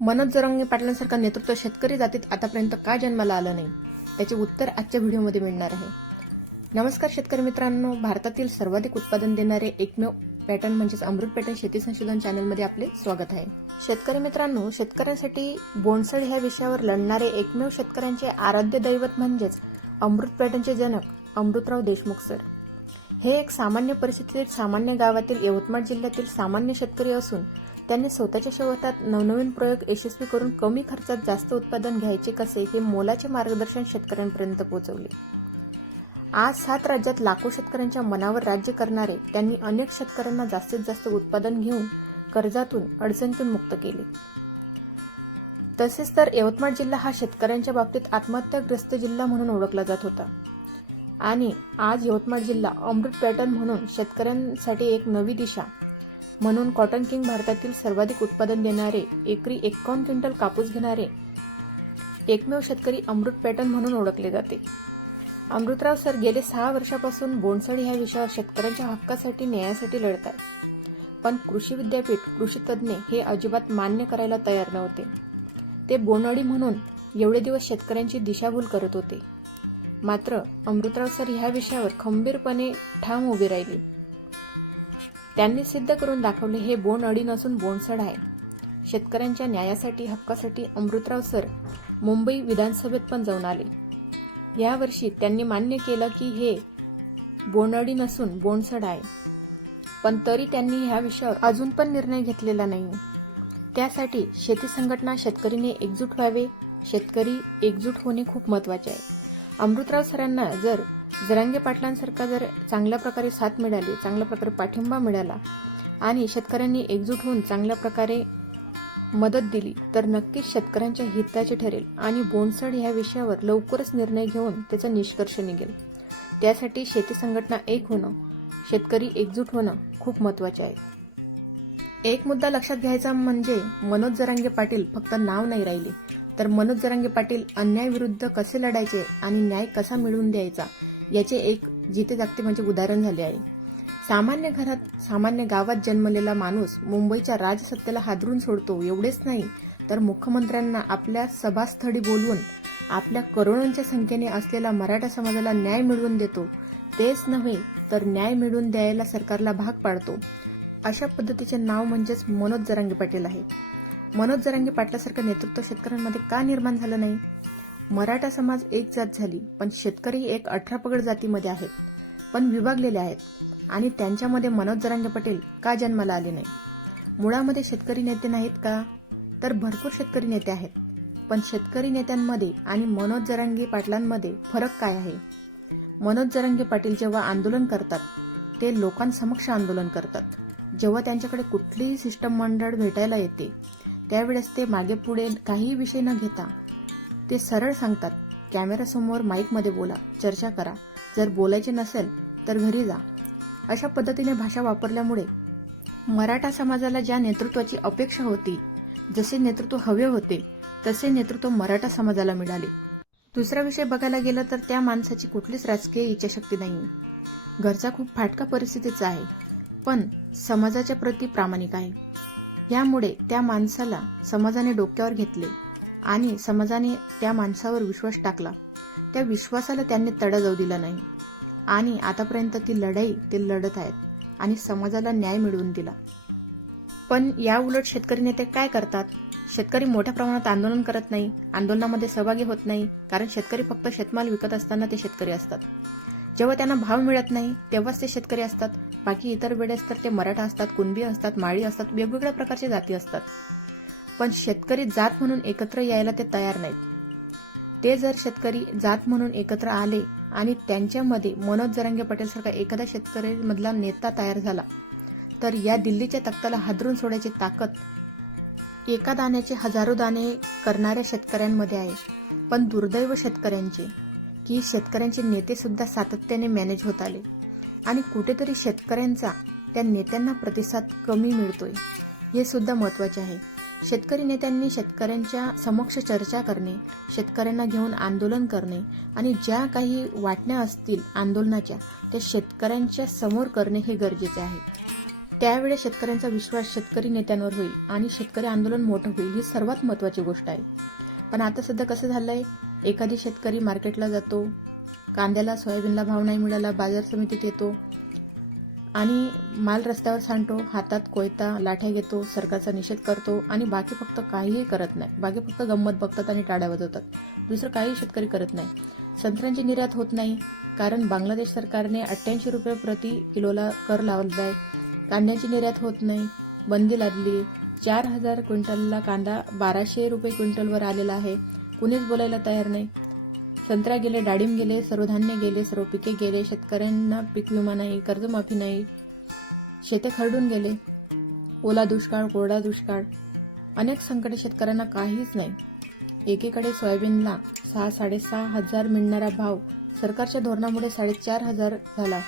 मनोज जरंगे पाटलांसारखा नेतृत्व शेतकरी जातीत आतापर्यंत का जन्माला आलं नाही? त्याचे उत्तर आजच्या व्हिडिओमध्ये मिळणार आहे. नमस्कार शेतकरी मित्रांनो. भारतातील सर्वाधिक उत्पादन देणारे एकमेव पॅटर्न म्हणजेच अमृत पॅटर्न शेती संशोधन चॅनलमध्ये आपले स्वागत आहे. शेतकरी मित्रांनो शेतकऱ्यांसाठी बोनसड ह्या विषयावर लढणारे एकमेव शेतकऱ्यांचे आराध्य दैवत म्हणजेच अमृत पॅटर्नचे जनक अमृतराव देशमुख सर. हे एक सामान्य परिस्थितीत सामान्य गावातील यवतमाळ जिल्ह्यातील सामान्य शेतकरी असून त्यांनी स्वतःच्या शेवटात नवनवीन प्रयोग यशस्वी करून कमी खर्चात जास्त उत्पादन घ्यायचे कसे हे मोलाचे मार्गदर्शन शेतकऱ्यांपर्यंत पोहोचवले. आज सात राज्यात लाखो शेतकऱ्यांच्या मनावर राज्य करणारे त्यांनी अनेक शेतकऱ्यांना जास्तीत जास्त उत्पादन घेऊन कर्जातून अडचणीतून मुक्त केले. तसेच तर यवतमाळ जिल्हा हा शेतकऱ्यांच्या बाबतीत आत्महत्याग्रस्त जिल्हा म्हणून ओळखला जात होता. आणि आज यवतमाळ जिल्हा अमृत पॅटर्न म्हणून शेतकऱ्यांसाठी एक नवी दिशा म्हणून कॉटन किंग भारतातील सर्वाधिक उत्पादन देणारे एकरी एकावन्न क्विंटल कापूस घेणारे एकमेव शेतकरी अमृत पॅटर्न म्हणून ओळखले जाते. अमृतराव सर गेले सहा वर्षापासून बोनसड ह्या विषयावर शेतकऱ्यांच्या हक्कासाठी न्यायासाठी लढत आहे पण कृषी विद्यापीठ कृषी तज्ज्ञ हे अजिबात मान्य करायला तयार नव्हते. ते बोंडअळी म्हणून एवढे दिवस शेतकऱ्यांची दिशाभूल करत होते. मात्र अमृतराव सर ह्या विषयावर खंबीरपणे ठाम उभे राहिले. त्यांनी सिद्ध करून दाखवले हे बोन अडी नसून बोनसड आहे. शेतकऱ्यांच्या न्यायासाठी हक्कासाठी अमृतराव सर मुंबई विधानसभेत पण जाऊन आले. यावर्षी त्यांनी मान्य केलं की हे बोनडी नसून बोनसड आहे. पण तरी त्यांनी ह्या विषयावर अजून पण निर्णय घेतलेला नाही. त्यासाठी शेती संघटना शेतकरीने एकजूट व्हावे. शेतकरी एकजूट होणे खूप महत्त्वाचे आहे. अमृतराव सरांना जर जरांगे पाटलांसारखा जर चांगल्या प्रकारे साथ मिळाली चांगल्या प्रकारे पाठिंबा मिळाला आणि शेतकऱ्यांनी एकजूट होऊन चांगल्या प्रकारे मदत दिली तर नक्कीच शेतकऱ्यांच्या हिताचे ठरेल आणि बोनसड ह्या विषयावर लवकरच निर्णय घेऊन त्याचा निष्कर्ष निघेल. त्यासाठी शेती संघटना एक होणं शेतकरी एकजूट होणं खूप महत्त्वाचे आहे. एक मुद्दा लक्षात घ्यायचा म्हणजे मनोज जरांगे पाटील फक्त नाव नाही राहिले तर मनोज जरांगे पाटील अन्यायविरुद्ध कसे लढायचे आणि न्याय कसा मिळवून द्यायचा याचे एक जिते जागते म्हणजे उदाहरण झाले आहे. सामान्य घरात सामान्य गावात जन्मलेला माणूस मुंबईच्या राजसत्तेला हादरून सोडतो एवढेच नाही तर मुख्यमंत्र्यांना आपल्या सभास्थळी बोलवून आपल्या करोडोंच्या संख्येने असलेला मराठा समाजाला न्याय मिळवून देतो. तेच नव्हे तर न्याय मिळवून द्यायला सरकारला भाग पाडतो. अशा पद्धतीचे नाव म्हणजेच मनोज जरांगे पाटील आहे. मनोज जरांगे पाटलासारखं नेतृत्व शेतकऱ्यांमध्ये का निर्माण झालं नाही? मराठा समाज एक जात झाली पण शेतकरी एक अठरा पगड जातीमध्ये आहेत पण विभागलेले आहेत. आणि त्यांच्यामध्ये मनोज जरांगे पाटील का जन्माला आले नाही? मुळामध्ये शेतकरी नेते नाहीत का? तर भरपूर शेतकरी नेते आहेत. पण शेतकरी नेत्यांमध्ये आणि मनोज जरांगे पाटलांमध्ये फरक काय आहे? मनोज जरांगे पाटील जेव्हा आंदोलन करतात ते लोकांसमक्ष आंदोलन करतात. जेव्हा त्यांच्याकडे कुठलीही सिस्टम मंडळ भेटायला येते त्यावेळेस ते मागे पुढे काहीही विषय न घेता ते सरळ सांगतात कॅमेरासमोर माईकमध्ये बोला चर्चा करा. जर बोलायचे नसेल तर घरी जा. अशा पद्धतीने भाषा वापरल्यामुळे मराठा समाजाला ज्या नेतृत्वाची अपेक्षा होती जसे नेतृत्व हवे होते तसे नेतृत्व मराठा समाजाला मिळाले. दुसरा विषय बघायला गेलं तर त्या माणसाची कुठलीच राजकीय इच्छाशक्ती नाही. घरचा खूप फाटका परिस्थितीचा आहे पण समाजाच्या प्रती प्रामाणिक आहे. यामुळे त्या माणसाला समाजाने डोक्यावर घेतले. आणि समाजाने त्या माणसावर विश्वास टाकला. त्या विश्वासाला त्यांनी तडा जाऊ दिला नाही. आणि आतापर्यंत ती लढाई ते लढत आहेत आणि समाजाला न्याय मिळवून दिला. पण या उलट शेतकरी नेते काय करतात? शेतकरी मोठ्या प्रमाणात आंदोलन करत नाही आंदोलनामध्ये सहभागी होत नाही कारण शेतकरी फक्त शेतमाल विकत असताना ते शेतकरी असतात. जेव्हा त्यांना भाव मिळत नाही तेव्हाच ते शेतकरी असतात. बाकी इतर वेळेस तर ते मराठा असतात कुणबी असतात माळी असतात वेगवेगळ्या प्रकारच्या जाती असतात. पण शेतकरी जात म्हणून एकत्र यायला ते तयार नाहीत. ते जर शेतकरी जात म्हणून एकत्र आले आणि त्यांच्यामध्ये मनोज जरांगे पटेल सारखा एखादा शेतकरी मधला नेता तयार झाला तर या दिल्लीच्या तख्ताला हादरून सोडायची ताकद एका दाण्याचे हजारो दाणे करणाऱ्या शेतकऱ्यांमध्ये आहे. पण दुर्दैव शेतकऱ्यांचे की शेतकऱ्यांचे नेतेसुद्धा सातत्याने मॅनेज होत आले आणि कुठेतरी शेतकऱ्यांचा त्या नेत्यांना प्रतिसाद कमी मिळतोय हे सुद्धा महत्त्वाचे आहे. शेतकरी नेत्यांनी शेतकऱ्यांच्या समक्ष चर्चा करणे शेतकऱ्यांना घेऊन आंदोलन करणे आणि ज्या काही वाटण्या असतील आंदोलनाच्या त्या शेतकऱ्यांच्या समोर करणे हे गरजेचे आहे. त्यावेळेस शेतकऱ्यांचा विश्वास शेतकरी नेत्यांवर होईल आणि शेतकरी आंदोलन मोठं होईल ही सर्वात महत्त्वाची गोष्ट आहे. पण आता सध्या कसं झालं आहे एखादी शेतकरी मार्केटला जातो कांद्याला सोयाबीनला भाव नाही मिळाला बाजार समितीत येतो आणि माल रस्त्यावर सांडतो हातात कोयता लाठ्या घेतो सरकारचा निषेध करतो आणि बाकी फक्त काहीही करत नाही. बाकी फक्त गंमत बघतात आणि टाळ्या वाजवतात. दुसरं काही शेतकरी करत नाही. संत्र्यांची निर्यात होत नाही कारण बांगलादेश सरकारने अठ्ठ्याऐंशी रुपये प्रति किलोला कर लावला आहे कांद्याची निर्यात होत नाही बंदी लागली चार हजार क्विंटलला कांदा बाराशे रुपये क्विंटलवर आलेला आहे. कुणीच बोलायला तयार नाही. संत्रा गेले डाळिंब गेले सर्व धान्य गेले सर्व पिके गेले शेतकऱ्यांना पीक विमा नाही कर्जमाफी नाही. शेते खरडून गेले. ओला दुष्काळ कोरडा दुष्काळ. अनेक संकटे शेतकऱ्यांना काहीच नाही. एकीकडे सोयाबीनला सहा साडेसहा हजार मिळणारा भाव सरकारच्या धोरणामुळे साडेचार हजार झाला.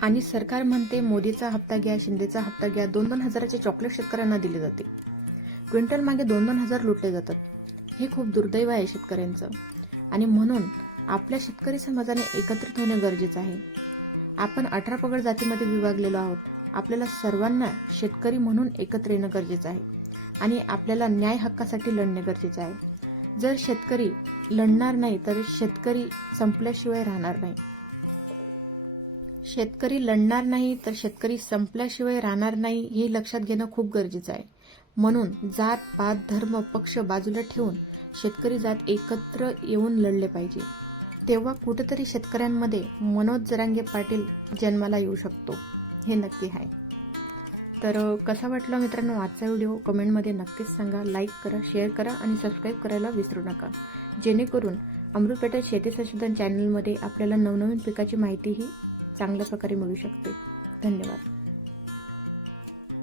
आणि सरकार म्हणते मोदीचा हप्ता घ्या शिंदेचा हप्ता घ्या दोन दोन हजाराचे चॉकलेट शेतकऱ्यांना दिले जाते. क्विंटल मागे दोन दोन हजार लुटले जातात. हे खूप दुर्दैव आहे शेतकऱ्यांचं. आणि म्हणून आपल्या शेतकरी समाजाने एकत्रित होणे गरजेचं आहे. आपण अठरा पगड जातीमध्ये विभागलेलो आहोत. आपल्याला सर्वांना शेतकरी म्हणून एकत्र येणं गरजेचं आहे. आणि आपल्याला न्याय हक्कासाठी लढणे गरजेचं आहे. जर शेतकरी लढणार नाही तर शेतकरी संपल्याशिवाय राहणार नाही. शेतकरी लढणार नाही तर शेतकरी संपल्याशिवाय राहणार नाही हे लक्षात घेणं खूप गरजेचं आहे. म्हणून जात पात धर्म पक्ष बाजूला ठेवून शेतकरी जात एकत्र येऊन लढले पाहिजे. तेव्हा कुठेतरी शेतकऱ्यांमध्ये मनोज जरांगे पाटील जन्माला येऊ शकतो. हे नक्की आहे. तर कसा वाटला मित्रांनो आजचा व्हिडिओ? कमेंटमध्ये नक्कीच सांगा. लाईक करा शेअर करा आणि सबस्क्राईब करायला विसरू नका. जेणेकरून अमृतपेटा शेती संशोधन चॅनलमध्ये आपल्याला नवनवीन पिकाची माहितीही चांगल्या प्रकारे मिळू शकते. धन्यवाद.